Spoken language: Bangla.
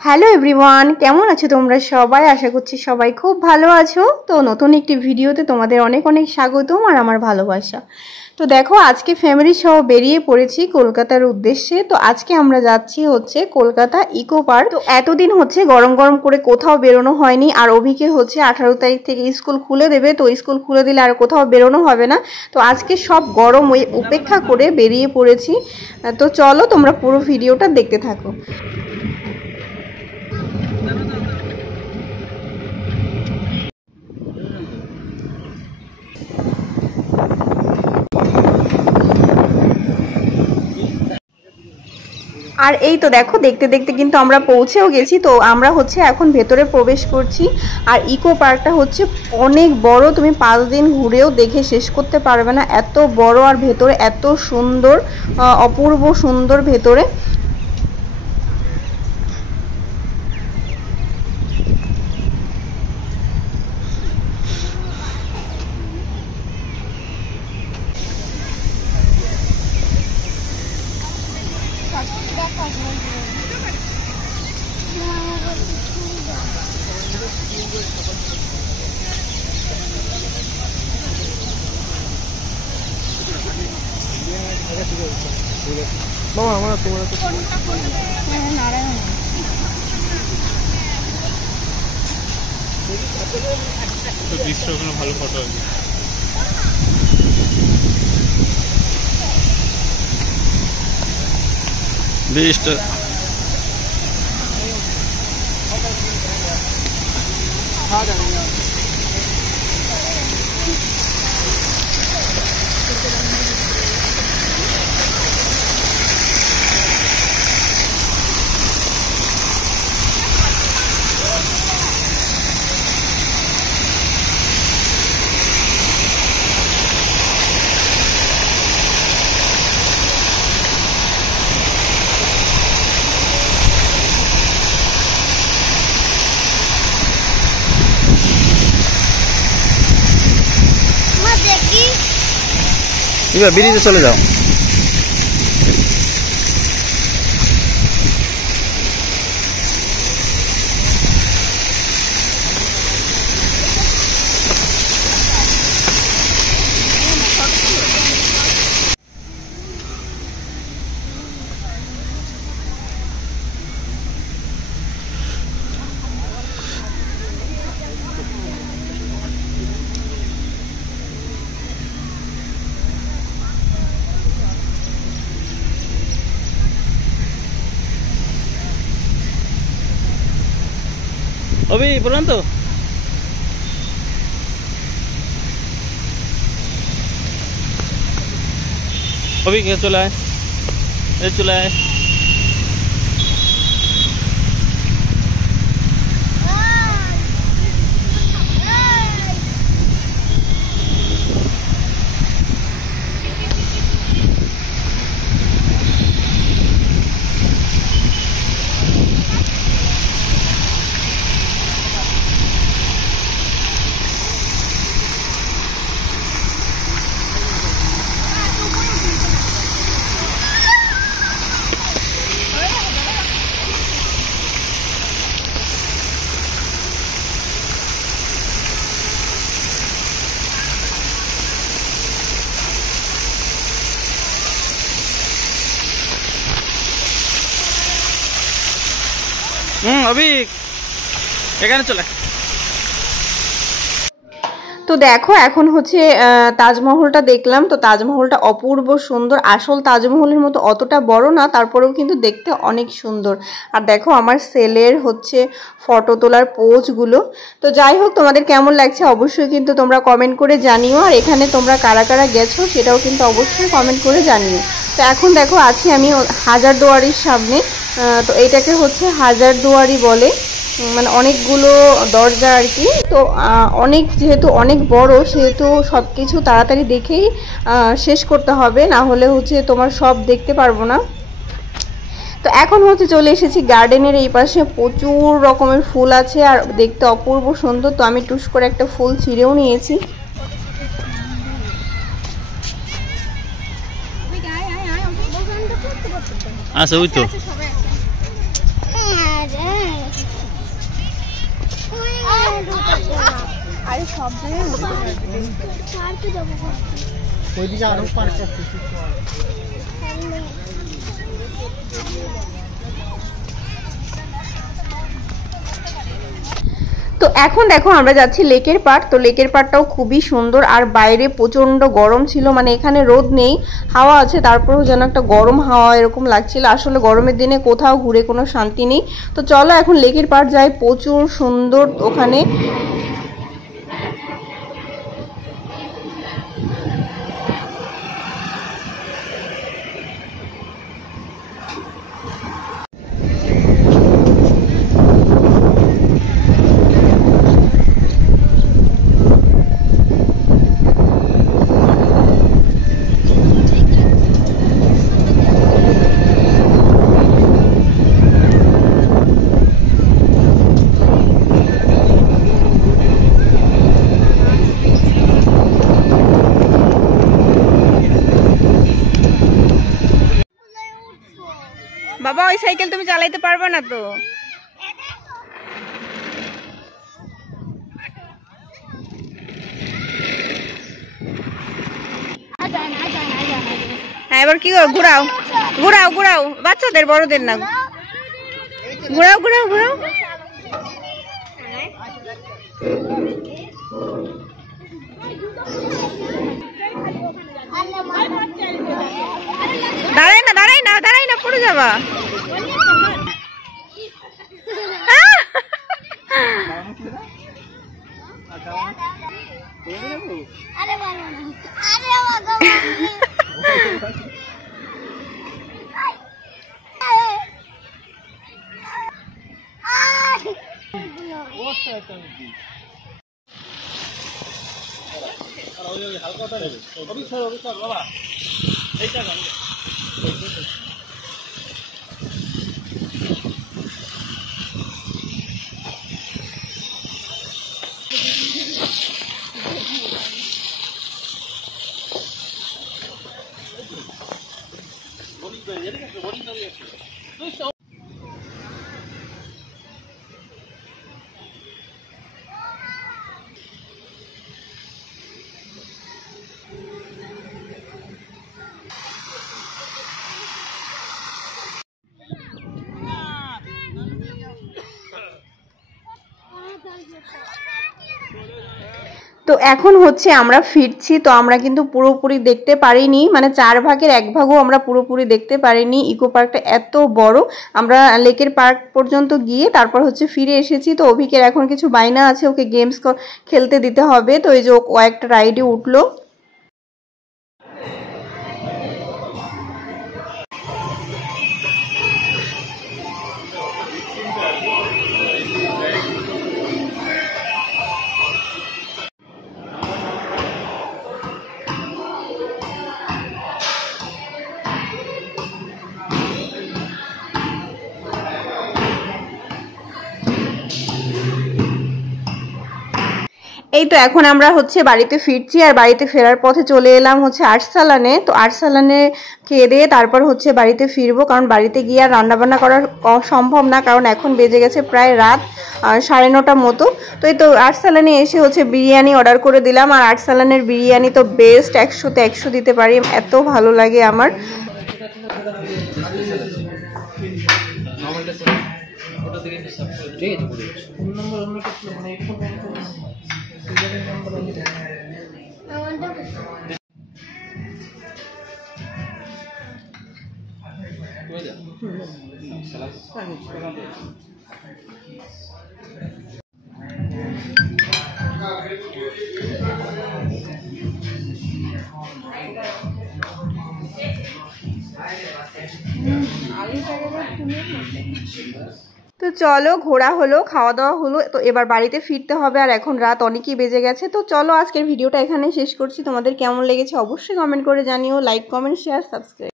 হ্যালো এভরিওয়ান, কেমন আছো তোমরা সবাই? আশা করছি সবাই খুব ভালো আছো। তো নতুন একটি ভিডিওতে তোমাদের অনেক অনেক স্বাগতম আর আমার ভালোবাসা। তো দেখো, আজকে ফ্যামিলি সহ বেরিয়ে পড়েছি কলকাতার উদ্দেশ্যে। তো আজকে আমরা যাচ্ছি হচ্ছে কলকাতা ইকো পার্ক। তো এতদিন হচ্ছে গরম গরম করে কোথাও বেরোনো হয়নি, আর অভিকের হচ্ছে 18 তারিখ থেকে স্কুল খুলে দেবে। তো স্কুল খুলে দিলে আর কোথাও বেরোনো হবে না। তো আজকে সব গরম উপেক্ষা করে বেরিয়ে পড়েছি। তো চলো তোমরা পুরো ভিডিওটা দেখতে থাকো। আর এই তো দেখো, দেখতে দেখতে কিন্তু আমরা পৌঁছেও গেছি। তো আমরা হচ্ছে এখন ভেতরে প্রবেশ করছি। আর ইকো পার্কটা হচ্ছে অনেক বড়, তুমি 5 দিন ঘুরেও দেখে শেষ করতে পারবে না, এত বড়। আর ভেতরে এত সুন্দর, অপূর্ব সুন্দর ভেতরে। মামা আমরা তোমরা তো নারায়ণ তো দৃশ্য ওখানে ভালো ফটো আছে। বেস্ট এবার বেরিয়ে চলে যাও। अभी बोलन तो अभी क्या चला है, ये चला है। अभी এখানে চলে। তো দেখো, এখন হচ্ছে তাজমহলটা দেখলাম। তো তাজমহলটা অপূর্ব সুন্দর, আসল তাজমহলের মতো অতটা বড় না, তারপরেও কিন্তু দেখতে অনেক সুন্দর। আর দেখো আমার ছেলের হচ্ছে ফটো তোলার পোজগুলো। তো যাই হোক, তোমাদের কেমন লাগছে অবশ্যই কিন্তু তোমরা কমেন্ট করে জানিও। আর এখানে তোমরা কারা কারা গেছো সেটাও কিন্তু অবশ্যই কমেন্ট করে জানিও। তো এখন দেখো আছি আমি হাজারদুয়ারির সামনে। তো এইটাকে হচ্ছে হাজারদুয়ারি বলে, মানে অনেকগুলো দরজা আর কি। তো অনেক, যেহেতু অনেক বড়, সেহেতু সব কিছু তাড়াতাড়ি দেখেই শেষ করতে হবে, না হলে হচ্ছে তোমার সব দেখতে পারবো না। তো এখন হচ্ছে চলে এসেছি গার্ডেনের এই পাশে, প্রচুর রকমের ফুল আছে আর দেখতে অপূর্ব সুন্দর। তো আমি টুস করে একটা ফুল ছিঁড়েও নিয়েছি। আচ্ছা ওই তো আরে সব জায়গায় পার্কে যাবো ওইদিকে আরো পার্ক আছে। তো এখন দেখো আমরা যাচ্ছি লেকের পাড়। তো লেকের পাড়টাও খুবই সুন্দর, আর বাইরে প্রচন্ড গরম ছিল, মানে এখানে রোদ নেই, হাওয়া আছে, তারপরেও যেন একটা গরম হাওয়া এরকম লাগছিল। আসলে গরমের দিনে কোথাও ঘুরে কোনো শান্তি নেই। তো চলো এখন লেকের পাড় যাই, প্রচুর সুন্দর ওখানে। বাবা ওই সাইকেল তুমি চালাইতে পারবে না তো। হ্যাঁ এবার কি করো, ঘুরাও ঘুরাও ঘুরাও, বাচ্চাদের বড়দের না, ঘুরাও ঘুরাও ঘুরাও। দাঁড়াই না দাঁড়াই না দাঁড়াই না, পড়ে যাবা। তো এখন হচ্ছে আমরা ফিরছি। তো আমরা কিন্তু পুরোপুরি দেখতে পারিনি, মানে 4 ভাগের 1 ভাগও আমরা পুরোপুরি দেখতে পারিনি। ইকো পার্কটা এত বড়, আমরা লেকের পার্ক পর্যন্ত গিয়ে তারপর হচ্ছে ফিরে এসেছি। তো অভিকের এখন কিছু বায়না আছে, ওকে গেমস খেলতে দিতে হবে। তো এই যে ও একটা রাইডে উঠলো। এই তো এখন আমরা হচ্ছে বাড়িতে ফিরছি, আর বাড়িতে ফেরার পথে চলে এলাম হচ্ছে আরসালানে। তো আরসালানে খেয়ে দিয়ে তারপর হচ্ছে বাড়িতে ফিরবো, কারণ বাড়িতে গিয়ে আর রান্নাবান্না করা সম্ভব না, কারণ এখন বেজে গেছে প্রায় রাত 9:30 মতো। তো এই তো আরসালানে এসে হচ্ছে বিরিয়ানি অর্ডার করে দিলাম, আর আরসালানের বিরিয়ানি তো বেস্ট, 100-তে 100 দিতে পারি, এত ভালো লাগে আমার। তো চলো, ঘোরা হলো, খাওয়া দাওয়া হলো, তো এবার বাড়িতে ফিরতে হবে, আর এখন রাত অনেকই বেজে গেছে। তো চলো আজকের ভিডিওটা এখানে শেষ করছি। তোমাদের কেমন লেগেছে অবশ্যই কমেন্ট করে জানিও। Like, comment, share, subscribe.